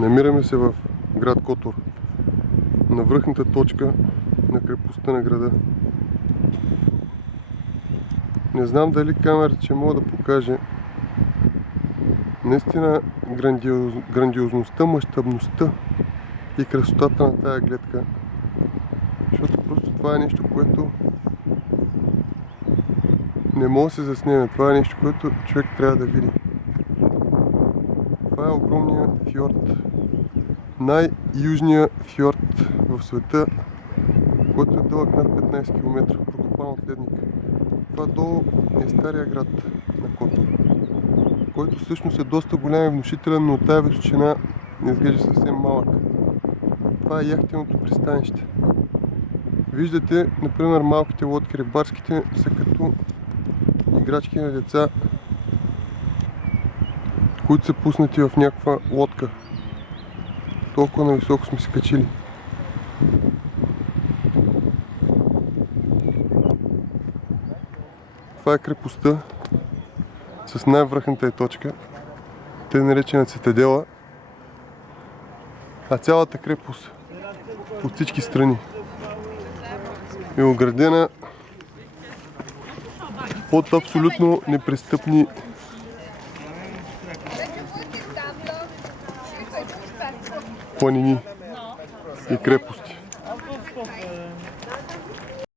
Намираме се в град Котор, на връхната точка на крепостта на града. Не знам дали камерата ще мога да покаже наистина грандиозността, мащабността и красотата на тая гледка, защото просто това е нещо, което не може да се заснеме. Това е нещо, което човек трябва да види. Това е огромният фьорд, най-южният фьорд в света, който е дълъг над 15 км, прокопан от ледник. Това долу е стария град на Котор, който всъщност е доста голям и внушителен, но от тая височина не изглежда съвсем малък. Това е яхтеното пристанище. Виждате, например, малките лодки, рибарските, са като играчки на деца, които са пуснати в някаква лодка. Толкова нависоко сме се качили. Това е крепостта с най-връхната точка, тъй наречена Цитадела, а цялата крепост от всички страни е оградена от абсолютно непристъпни планини и крепости.